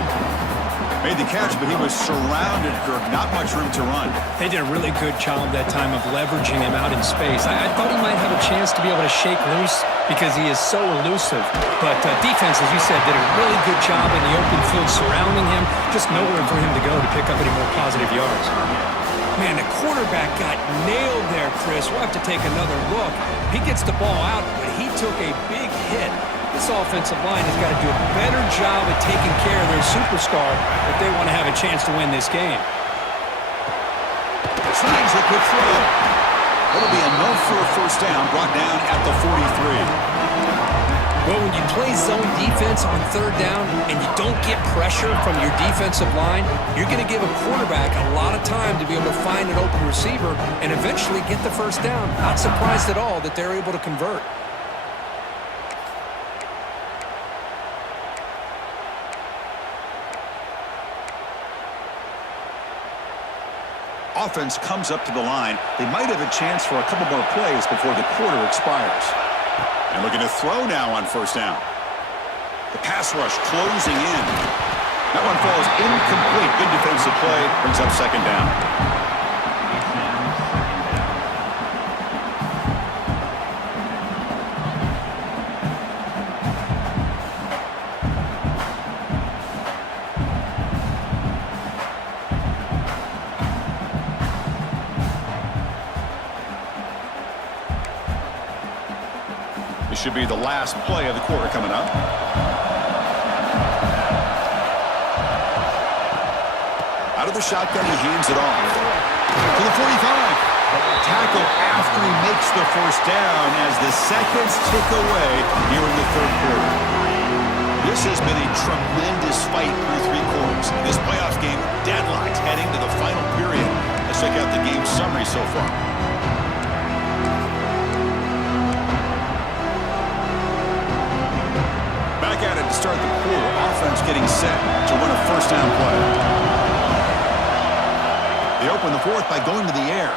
Made the catch, but he was surrounded, Kirk. Not much room to run. They did a really good job that time of leveraging him out in space. I thought he might have a chance to be able to shake loose because he is so elusive. But defense, as you said, did a really good job in the open field surrounding him. Just nowhere for him to go to pick up any more positive yards. Man, the quarterback got nailed there, Chris. We'll have to take another look. He gets the ball out, but he took a big hit. This offensive line has got to do a better job at taking care of their superstar if they want to have a chance to win this game. Tries a quick throw. It'll be enough for a first down, brought down at the 43. Well, when you play zone defense on third down and you don't get pressure from your defensive line, you're going to give a quarterback a lot of time to be able to find an open receiver and eventually get the first down. Not surprised at all that they're able to convert. Offense comes up to the line. They might have a chance for a couple more plays before the quarter expires. And looking to throw now on first down. The pass rush closing in. That one falls incomplete. Good defensive play. Brings up second down. This should be the last play of the quarter coming up. Out of the shotgun, he hands it off. To the 45. Tackle after he makes the first down as the seconds tick away here in the third quarter. This has been a tremendous fight through three quarters. This playoff game deadlocked heading to the final period. Let's check out the game summary so far. Back at it to start the quarter. Offense getting set to win a first down play. They open the fourth by going to the air.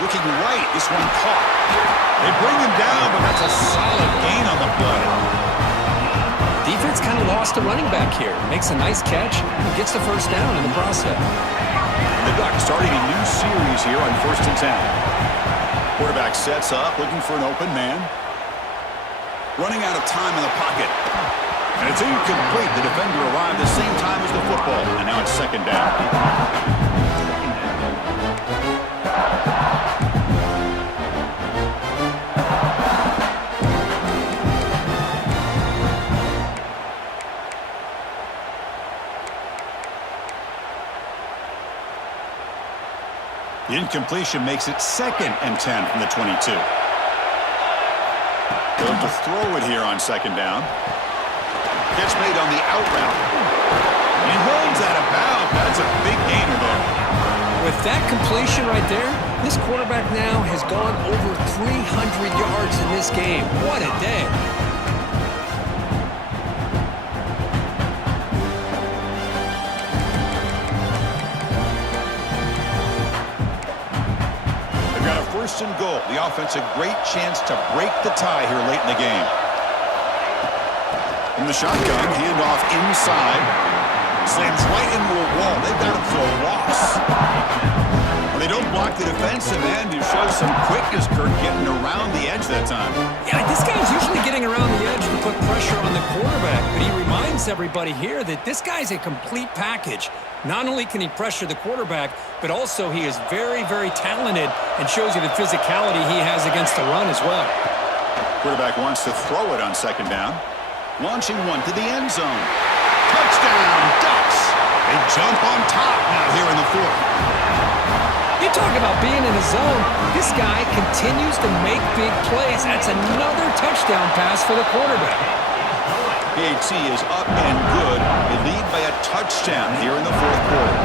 Looking right, this one caught. They bring him down, but that's a solid gain on the play. Defense kind of lost a running back here. Makes a nice catch and gets the first down in the process. The Ducks starting a new series here on 1st and 10. Quarterback sets up, looking for an open man. Running out of time in the pocket. And it's incomplete. The defender arrived the same time as the football. And now it's second down. The incompletion makes it 2nd and 10 from the 22. They'll have to throw it here on second down. Catch made on the out route. He runs out of bounds. That's a big gainer there. With that completion right there, this quarterback now has gone over 300 yards in this game. What a day. They've got a 1st and goal. The offense a great chance to break the tie here late in the game. From the shotgun, handoff inside. Slams right into a wall. They've got him for a loss. Well, they don't block the defensive end. He shows some quickness, Kirk, getting around the edge that time. Yeah, this guy's usually getting around the edge to put pressure on the quarterback, but he reminds everybody here that this guy's a complete package. Not only can he pressure the quarterback, but also he is very, very talented and shows you the physicality he has against the run as well. Quarterback wants to throw it on second down. Launching one to the end zone. Touchdown, Ducks! They jump on top now here in the fourth. You talk about being in a zone. This guy continues to make big plays. That's another touchdown pass for the quarterback. PAT is up and good. They lead by a touchdown here in the fourth quarter.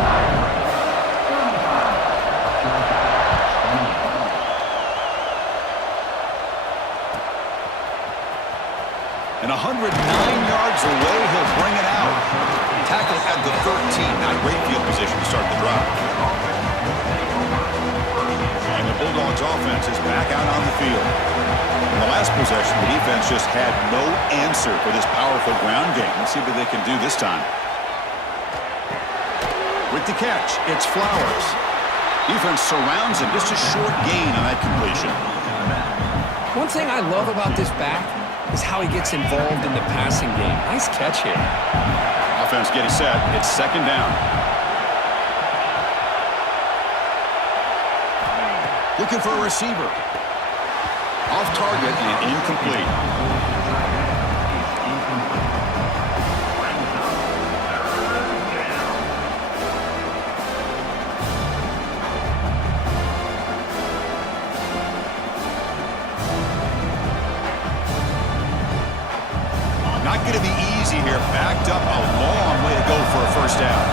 And 109 yards away, he'll bring it out. Tackle at the 13. Not great field position to start the drive. And the Bulldogs offense is back out on the field. In the last possession, the defense just had no answer for this powerful ground game. Let's see what they can do this time. With the catch, it's Flowers. Defense surrounds him. Just a short gain on that completion. One thing I love about this back is how he gets involved in the passing game. Nice catch here. Offense getting set. It's second down. Looking for a receiver. Off target and incomplete. Not going to be easy here. Backed up a long way to go for a first down.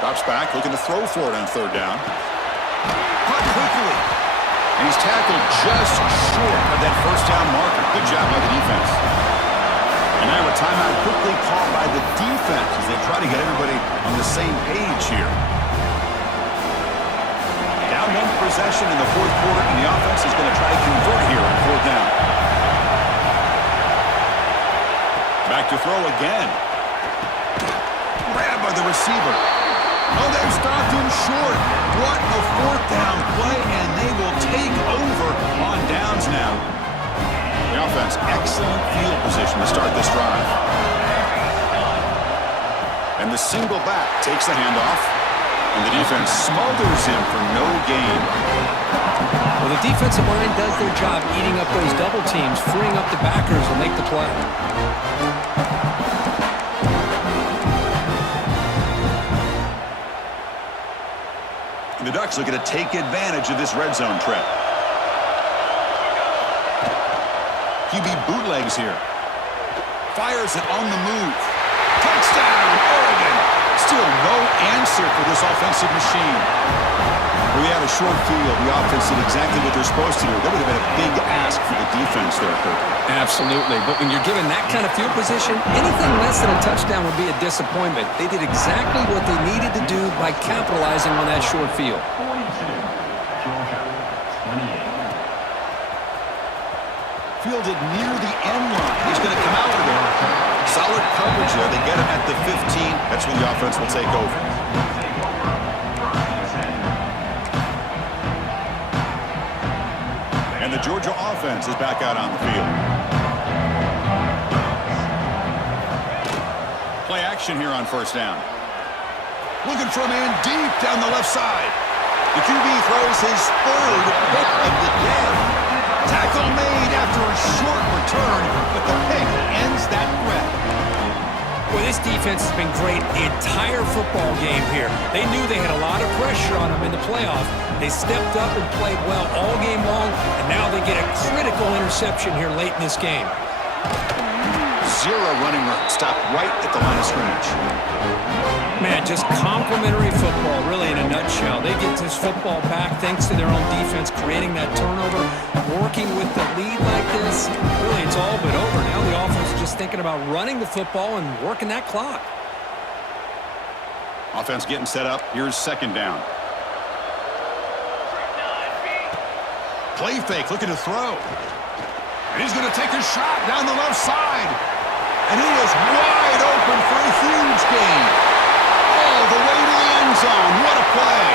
Drops back, looking to throw for it on third down. Caught quickly. And he's tackled just short of that first down marker. Good job by the defense. And now a timeout quickly called by the defense as they try to get everybody on the same page here. Down one possession in the fourth quarter, and the offense is going to try to convert here on fourth down. Back to throw again. Grabbed by the receiver. Oh, they've stopped him short. What a fourth down play, and they will take over on downs now. The offense, excellent field position to start this drive. And the single back takes the handoff. And the defense smothers him for no gain. Well, the defensive line does their job eating up those double teams, freeing up the backers to make the play. And the Ducks looking to take advantage of this red zone trap. QB bootlegs here. Fires it on the move. Touchdown, Oregon! Still no answer for this offensive machine. We had a short field. The offense did exactly what they're supposed to do. That would have been a big ask for the defense there, Kirk. Absolutely. But when you're given that kind of field position, anything less than a touchdown would be a disappointment. They did exactly what they needed to do by capitalizing on that short field. 42, Georgia, 28. Fielded near the end line. He's going to come out with it. Solid coverage there. They get him at the 15. That's when the offense will take over. And the Georgia offense is back out on the field. Play action here on first down. Looking for a man deep down the left side. The QB throws his third pick of the day. Tackle made after a short return, but the pick ends that threat. Well, this defense has been great the entire football game here. They knew they had a lot of pressure on them in the playoff. They stepped up and played well all game long, and now they get a critical interception here late in this game. Zero running room. Stopped right at the line of scrimmage. Man, just complimentary football, really, in a nutshell. They get this football back thanks to their own defense, creating that turnover, working with the lead like this. Really, it's all but over. Now the offense is just thinking about running the football and working that clock. Offense getting set up. Here's second down. Play fake, looking to throw. And he's going to take a shot down the left side. And he is wide open for a huge gain. All the way to the end zone. What a play.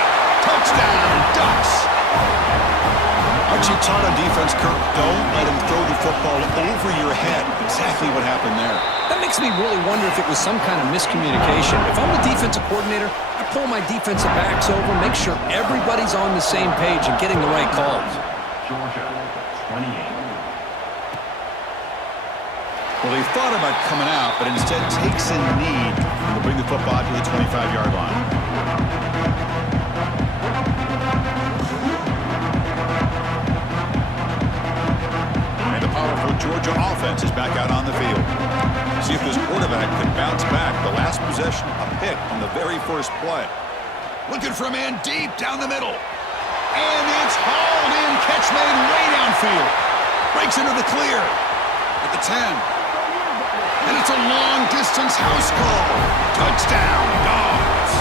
Touchdown, Ducks. Aren't you taught on defense, Kirk? Don't let him throw the football over your head. Exactly what happened there. That makes me really wonder if it was some kind of miscommunication. If I'm the defensive coordinator, I pull my defensive backs over, make sure everybody's on the same page and getting the right calls. Georgia, 28. Well, they thought about coming out, but instead takes a knee to bring the football to the 25-yard line. And the powerful Georgia offense is back out on the field. See if this quarterback could bounce back. The last possession, a pick on the very first play. Looking for a man deep down the middle. And it's hauled in. Catch made way downfield. Breaks into the clear at the 10. And it's a long-distance house call. Touchdown, Dogs.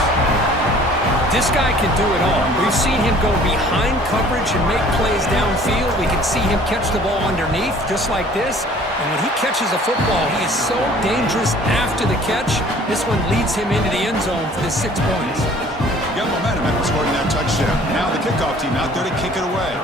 This guy can do it all. We've seen him go behind coverage and make plays downfield. We can see him catch the ball underneath, just like this. And when he catches a football, he is so dangerous after the catch. This one leads him into the end zone for the 6 points. Got momentum after scoring that touchdown. Now the kickoff team out there to kick it away.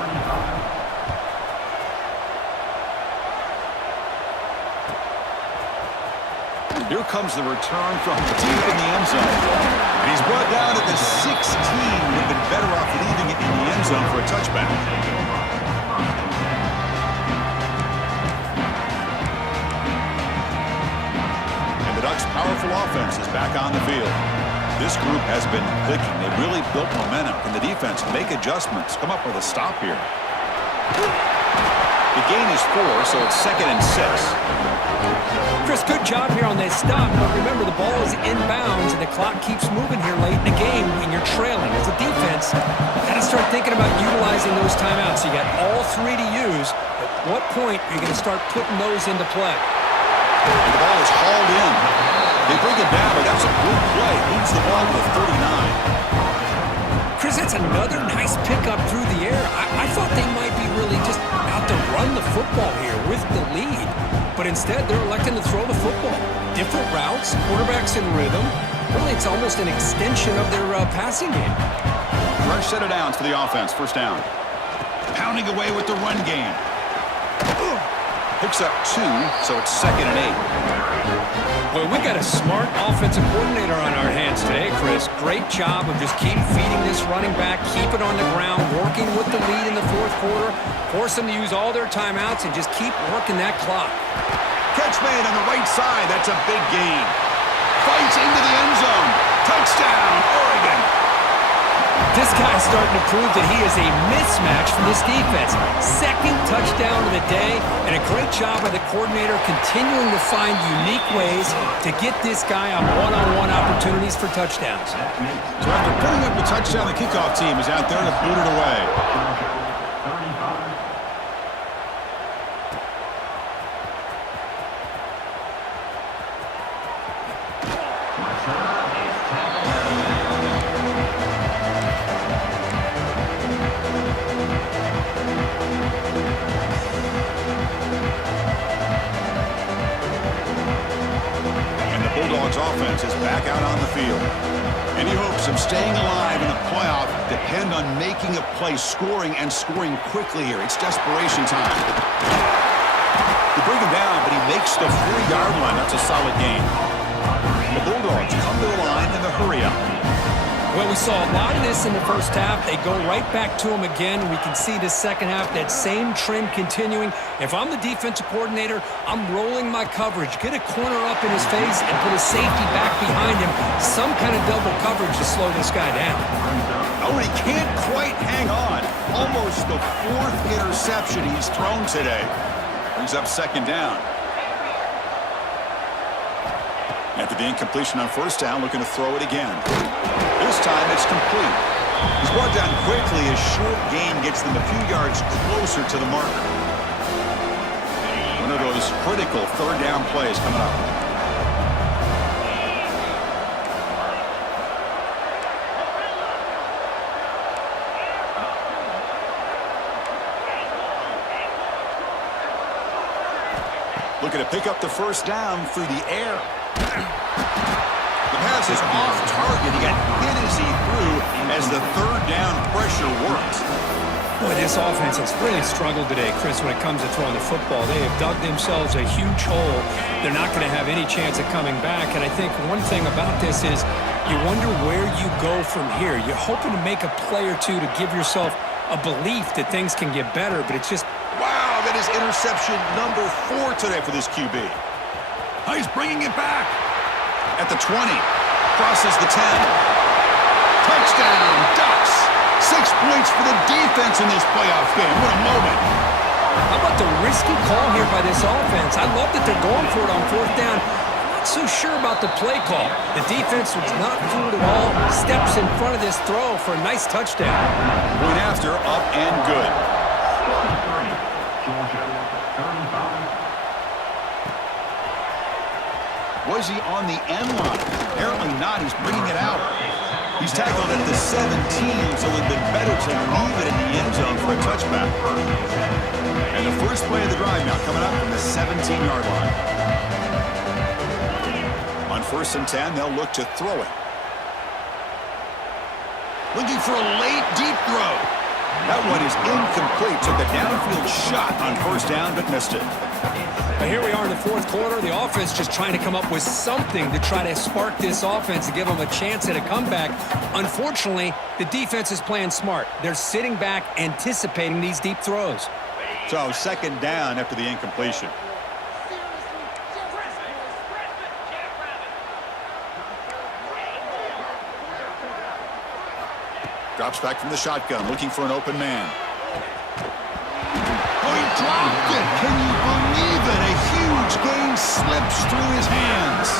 Here comes the return from deep in the end zone. And he's brought down at the 16. Would have been better off leaving it in the end zone for a touchback. And the Ducks' powerful offense is back on the field. This group has been clicking. They really built momentum. Can the defense make adjustments? Come up with a stop here. The gain is 4, so it's 2nd and 6. Chris, good job here on that stop, but remember the ball is inbounds and the clock keeps moving here late in the game when you're trailing. As a defense, got to start thinking about utilizing those timeouts. You got all 3 to use. At what point are you going to start putting those into play? And the ball is hauled in. They bring it down, but that's a good play. Leads the ball to 39. Chris, that's another nice pickup through the air. I thought they might be really just out to run the football here with the lead. But instead, they're electing to throw the football. Different routes, quarterbacks in rhythm. Really, it's almost an extension of their passing game. Fresh set of downs for the offense. First down. Pounding away with the run game. Picks up 2, so it's 2nd and 8. Well, we got a smart offensive coordinator on our hands today, Chris. Great job of just keep feeding this running back, keep it on the ground, working with the lead in the 4th quarter, force them to use all their timeouts, and just keep working that clock. Catch made on the right side. That's a big gain. Fights into the end zone. Touchdown, Oregon. This guy's starting to prove that he is a mismatch for this defense. 2nd touchdown of the day, and a great job by the coordinator continuing to find unique ways to get this guy on one-on-one opportunities for touchdowns. So after putting up the touchdown, the kickoff team is out there to boot it away. Offense is back out on the field. Any hopes of staying alive in the playoff depend on making a play, scoring and scoring quickly here. It's desperation time. They bring him down, but he makes the 4-yard line. That's a solid gain. The Bulldogs come to the line in the hurry-up. Well, we saw a lot of this in the first half. They go right back to him again. We can see the second half, that same trend continuing. If I'm the defensive coordinator, I'm rolling my coverage. Get a corner up in his face and put a safety back behind him. Some kind of double coverage to slow this guy down. Oh, he can't quite hang on. Almost the 4th interception he's thrown today. Brings up 2nd down. After the incompletion on first down, looking to throw it again. This time it's complete. He's brought down quickly. A short gain gets them a few yards closer to the marker. One of those critical 3rd down plays coming up. looking to pick up the first down through the air. The pass is off target. He got hit as he threw as the third down pressure worked. Boy, this offense has really struggled today, Chris, when it comes to throwing the football. They have dug themselves a huge hole. They're not going to have any chance of coming back. And I think one thing about this is you wonder where you go from here. You're hoping to make a play or two to give yourself a belief that things can get better, but it's just... Wow, that is interception number 4 today for this QB. Oh, he's bringing it back. At the 20, crosses the 10. Touchdown, Ducks. 6 points for the defense in this playoff game. What a moment. How about the risky call here by this offense? I love that they're going for it on 4th down. I'm not so sure about the play call. The defense was not fooled at all. Steps in front of this throw for a nice touchdown. Point after, up and good. Georgia, 35. Was he on the end line? Apparently not. He's bringing it out. He's tackled at the 17, so it would have been better to leave it in the end zone for a touchback. And the first play of the drive now coming up from the 17-yard line. On 1st and 10, they'll look to throw it. Looking for a late, deep throw. That one is incomplete. Took a downfield shot on 1st down, but missed it. But here we are in the 4th quarter. The offense just trying to come up with something to try to spark this offense to give them a chance at a comeback. Unfortunately, the defense is playing smart. They're sitting back, anticipating these deep throws. So 2nd down after the incompletion. Drops back from the shotgun, looking for an open man. Oh, he dropped it! Can you believe it? A huge gain slips through his hands.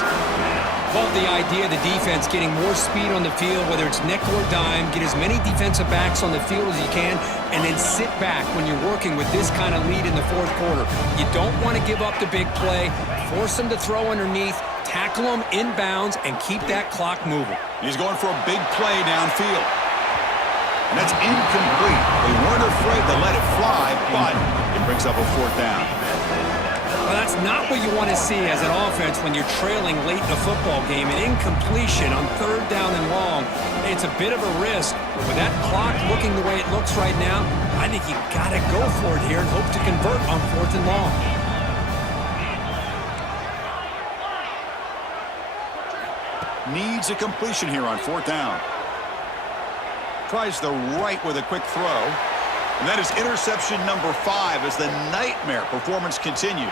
Love the idea of the defense getting more speed on the field, whether it's nickel or dime, get as many defensive backs on the field as you can, and then sit back when you're working with this kind of lead in the 4th quarter. You don't want to give up the big play, force them to throw underneath, tackle them inbounds, and keep that clock moving. He's going for a big play downfield. And that's incomplete. They weren't afraid to let it fly, but it brings up a 4th down. Well, that's not what you want to see as an offense when you're trailing late in a football game. An incompletion on 3rd down and long, it's a bit of a risk. But with that clock looking the way it looks right now, I think you got to go for it here and hope to convert on 4th and long. Needs a completion here on 4th down. Tries the right with a quick throw. And that is interception number 5 as the nightmare performance continues.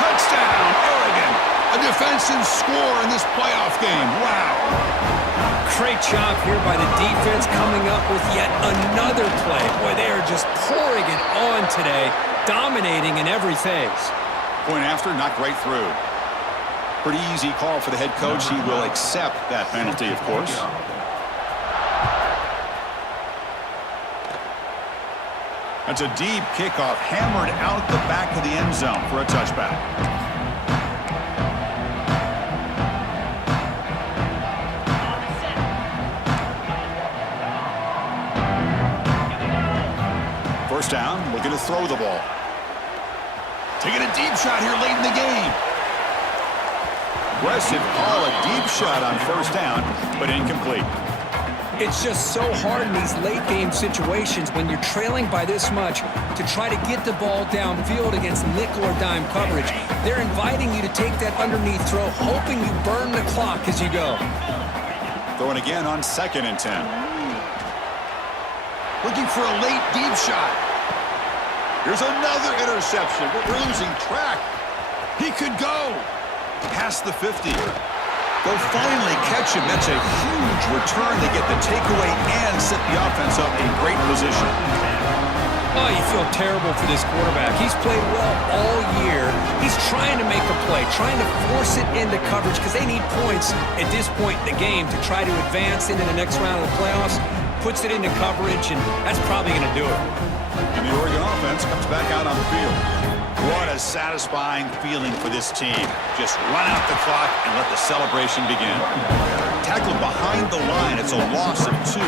Touchdown, Oregon. A defensive score in this playoff game. Wow. Great job here by the defense coming up with yet another play. Boy, they are just pouring it on today, dominating in every phase. Point after, knocked right through. Pretty easy call for the head coach. He will accept that penalty, of course. That's a deep kickoff, hammered out the back of the end zone for a touchback. First down, looking to throw the ball. Taking a deep shot here late in the game. Aggressive call, a deep shot on 1st down, but incomplete. It's just so hard in these late-game situations when you're trailing by this much to try to get the ball downfield against nickel or dime coverage. They're inviting you to take that underneath throw, hoping you burn the clock as you go. Throwing again on 2nd and 10. Looking for a late deep shot. Here's another interception. We're losing track. He could go past the 50. They'll finally catch him. That's a huge return to get the takeaway and set the offense up in great position. Oh, you feel terrible for this quarterback. He's played well all year. He's trying to make a play, trying to force it into coverage because they need points at this point in the game to try to advance into the next round of the playoffs. Puts it into coverage, and that's probably going to do it. And the Oregon offense comes back out on the field. What a satisfying feeling for this team. Just run out the clock and let the celebration begin. Tackled behind the line. It's a loss of 2.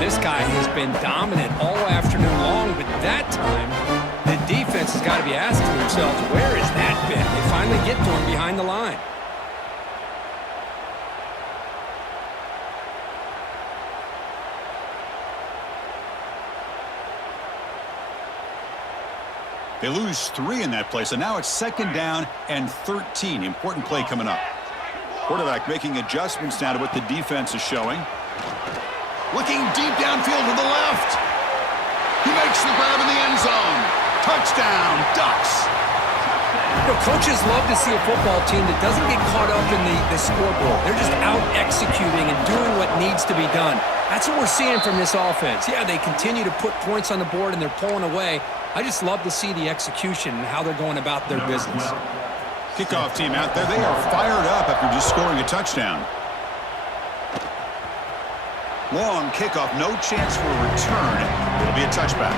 This guy has been dominant all afternoon long, but that time the defense has got to be asking themselves, where has that been? They finally get to him behind the line. They lose 3 in that play, so now it's 2nd down and 13. Important play coming up. Quarterback making adjustments now to what the defense is showing. Looking deep downfield to the left. He makes the grab in the end zone. Touchdown, Ducks. You know, coaches love to see a football team that doesn't get caught up in the scoreboard. They're just out executing and doing what needs to be done. That's what we're seeing from this offense. Yeah, they continue to put points on the board and they're pulling away. I just love to see the execution and how they're going about their business. Kickoff team out there. They are fired up after just scoring a touchdown. Long kickoff. No chance for a return. It'll be a touchback.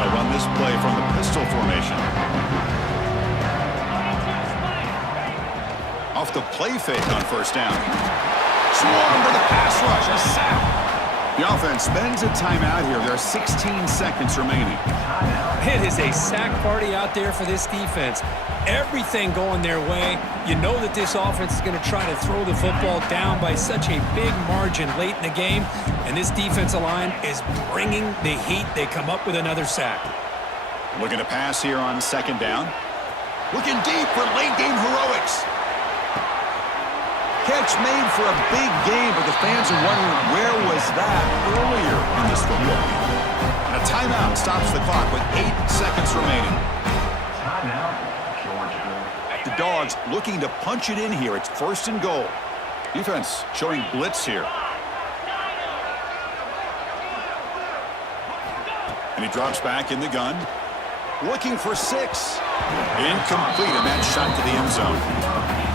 They'll run this play from the pistol formation. Off the play fake on 1st down. Swarm for the pass rush. A sack. The offense spends a timeout here. There are 16 seconds remaining. It is a sack party out there for this defense. Everything going their way. You know that this offense is going to try to throw the football down by such a big margin late in the game. And this defensive line is bringing the heat. They come up with another sack. Looking to pass here on 2nd down. Looking deep for late game heroics. Catch made for a big game, but the fans are wondering where was that earlier in this football game. And a timeout stops the clock with 8 seconds remaining. Timeout, Georgia. The Dogs looking to punch it in here. It's 1st and goal. Defense showing blitz here. And he drops back in the gun. Looking for 6. Incomplete, and that shot to the end zone.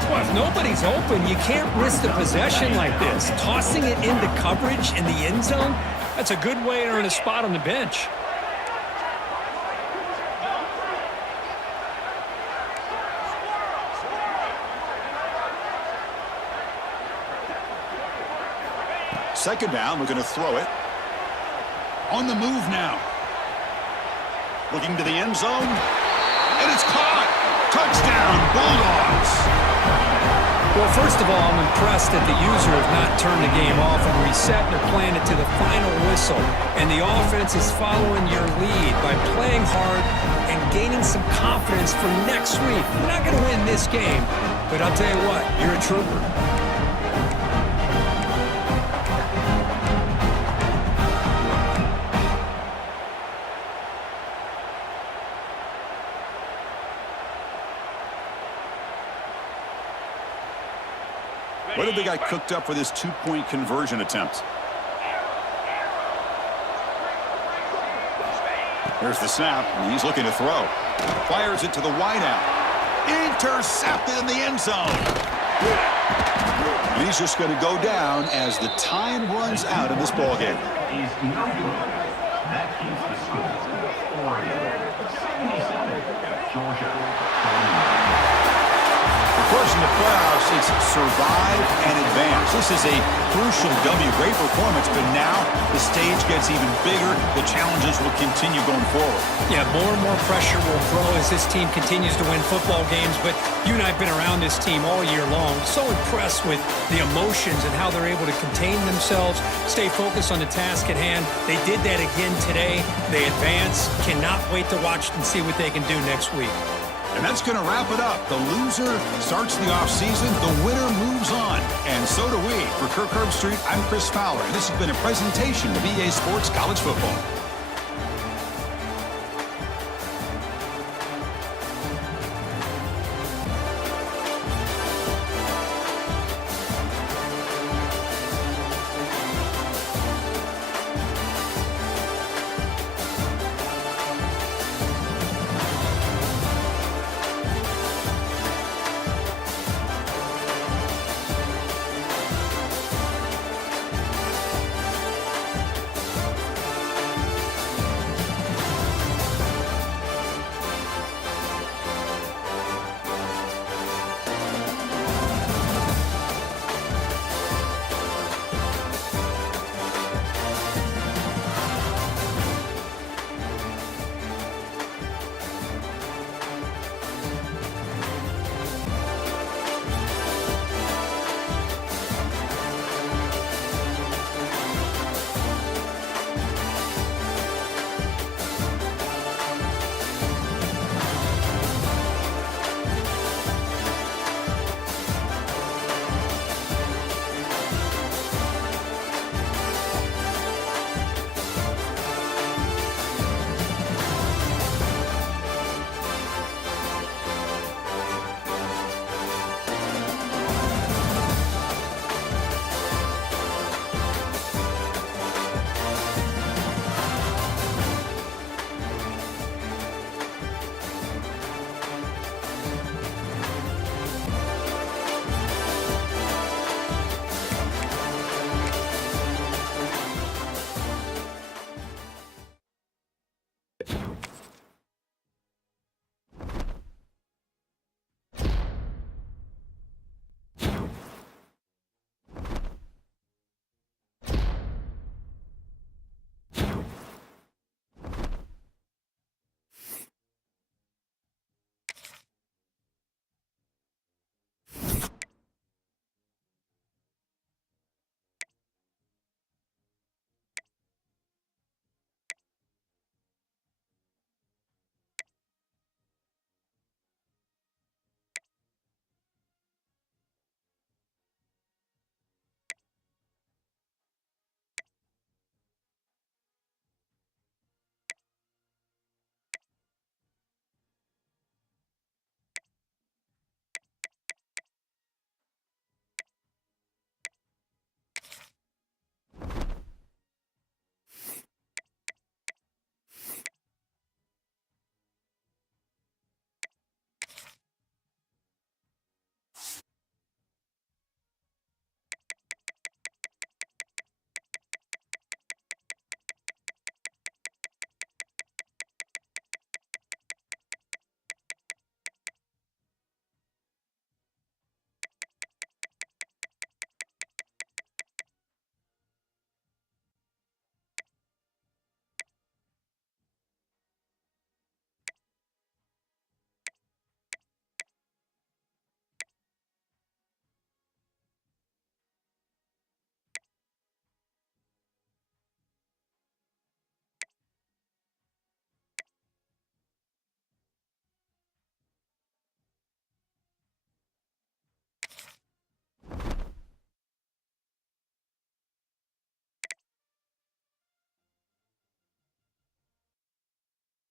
Well, if nobody's open, you can't risk the possession like this. Tossing it into coverage in the end zone, that's a good way to earn a spot on the bench. Second down, we're going to throw it. On the move now. Looking to the end zone. And it's caught. Touchdown, Bulldogs. Well, first of all, I'm impressed that the user have not turned the game off and reset. They're playing it to the final whistle. And the offense is following your lead by playing hard and gaining some confidence for next week. We're not going to win this game, but I'll tell you what, you're a trooper. What have they got cooked up for this 2-point conversion attempt? There's the snap, and he's looking to throw. Fires it to the wideout. Intercepted in the end zone. And he's just going to go down as the time runs out in this ballgame. Is no good. That keeps the score 47. Georgia. Of course, in the playoffs, it's survive and advance. This is a crucial W. Great performance, but now the stage gets even bigger. The challenges will continue going forward. Yeah, more and more pressure will grow as this team continues to win football games, but you and I have been around this team all year long. So impressed with the emotions and how they're able to contain themselves, stay focused on the task at hand. They did that again today. They advance. Cannot wait to watch and see what they can do next week. And that's going to wrap it up. The loser starts the offseason. The winner moves on. And so do we. For Kirk Herbstreit, I'm Chris Fowler. And this has been a presentation of EA Sports College Football.